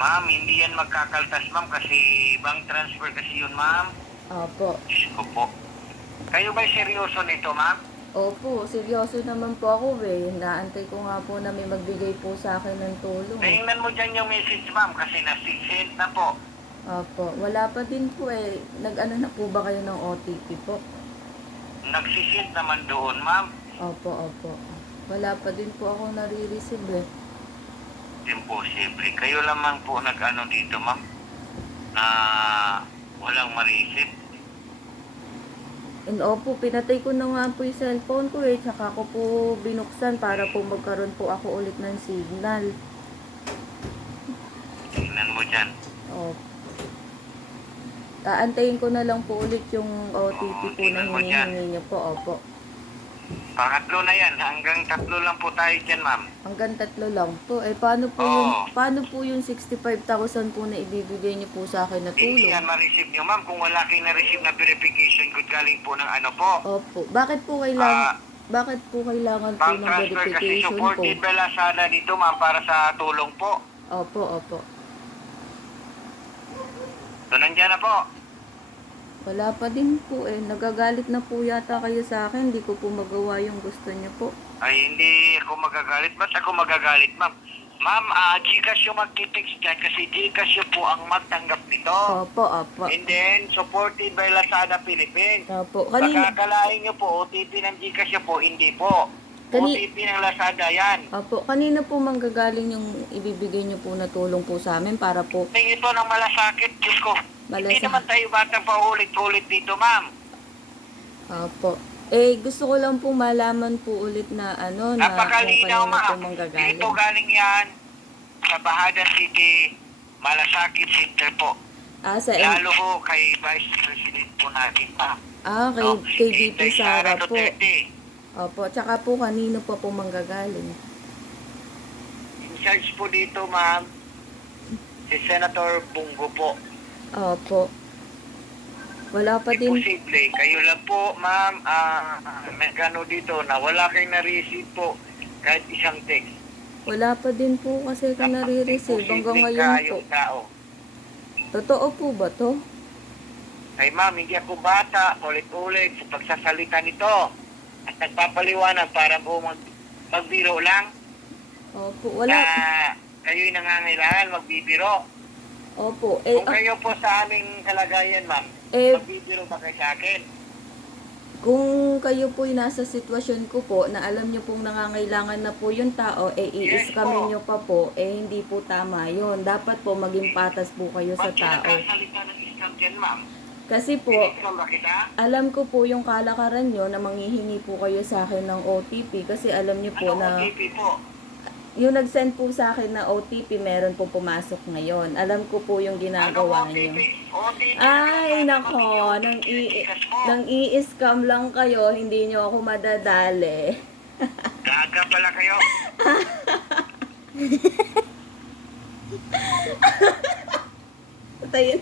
Ma'am, hindi yan magkakaltas, ma'am, kasi bank transfer kasi yun, ma'am. Opo. Diyos ko po. Kayo ba seryoso nito, ma'am? Opo, seryoso naman po ako eh. Naantay ko nga po na may magbigay po sa akin ng tulong eh. Tingnan mo dyan yung message, ma'am, kasi na-send na po. Opo, wala pa din po eh. Nag-ano na po ba kayo ng OTP po? Nagsisend naman doon, ma'am. Opo. Wala pa din po ako nare-receive eh. Imposible. Kayo lamang po nag-ano dito, ma'am, na walang ma-receive. And opo, pinatay ko na nga po yung cellphone ko eh. Tsaka ko po binuksan para po magkaroon po ako ulit ng signal. Tingnan mo dyan. Opo. Aantayin ko na lang po ulit yung OTP po na tingnan mo dyan. hinihingi niyo po. Opo. Pangatlo na yan. Hanggang 3 lang po tayo dyan, ma'am. Hanggang 3 lang po. Eh, paano po yung 65,000 po na ibibigay niyo po sa akin na Hindi tulong? yan ma-receive nyo, ma'am. Kung wala kayo na-receive na verification code galing po ng ano po. Opo. Bakit po kailangan po Bank ng transfer kasi verification po? supported by Lazada dito, ma'am, para sa tulong po. Opo. So, nandyan na po. Wala pa din po eh. Nagagalit na po yata kayo sa akin. Hindi ko po magawa yung gusto niyo po. Ay, hindi ako magagalit. Ba't ako magagalit, ma'am? Ma'am, Gcash yung magtitext dyan kasi Gcash yung po ang magtanggap nito. Opo. And then, supported by Lazada Philippines. Opo. Pagkakalain nyo po, OTP ng Gcash nyo po, hindi po. OTP ng Lazada yan. Opo. Kanina po manggagaling yung ibibigay niyo po na tulong po sa amin para po Tingin ito ng malasakit, Diyos ko. Hindi naman tayo batang paulit-ulit dito, ma'am. Opo. Eh, gusto ko lang pong malaman po ulit na ano, na kung Napakalinaw, kanina po ma'am. manggagaling. Dito galing yan sa Bahada City, Malasakit Center po. Sa Lalo ho kay Vice President po natin, ma'am. kay VP Sara po. Duterte. Opo, tsaka po kanino pa po manggagaling. In charge po dito, ma'am, si Senator Bungo po. Opo. Wala pa din. Imposible. Kayo lang po, ma'am, nagano dito na wala kayong na-receive po kahit isang text. Wala pa din po kasi ito nare-receive hanggang ngayon po. Kayong tao. Totoo po ba to? Ay, ma'am, hindi ako bata, ulit-ulit sa pagsasalita nito. At nagpapaliwanag para po magbiro lang Opo, na wala. kayo'y nangangailangan magbibiro. Opo. Kung kayo po sa aming kalagayan, ma'am, magbibiro ba kayo sa akin? Kung kayo po'y nasa sitwasyon ko po, na alam nyo pong nangangailangan na po yung tao, i-scamin nyo pa po, hindi po tama yun. Dapat po maging patas po kayo sa Ba't tao. kinakasalita ng scam dyan, ma'am? Kasi po, Scam ba kita? alam ko po yung kalakaran nyo na manghihingi po kayo sa akin ng OTP kasi alam nyo po Ano na OTP po? yung nag-send po sa akin na OTP meron po pumasok ngayon. Alam ko po yung ginagawa Ano nyo. OTP? Ay, nako, nang i-scam lang kayo, hindi nyo ako madadali. Gaga pala kayo. Patayin.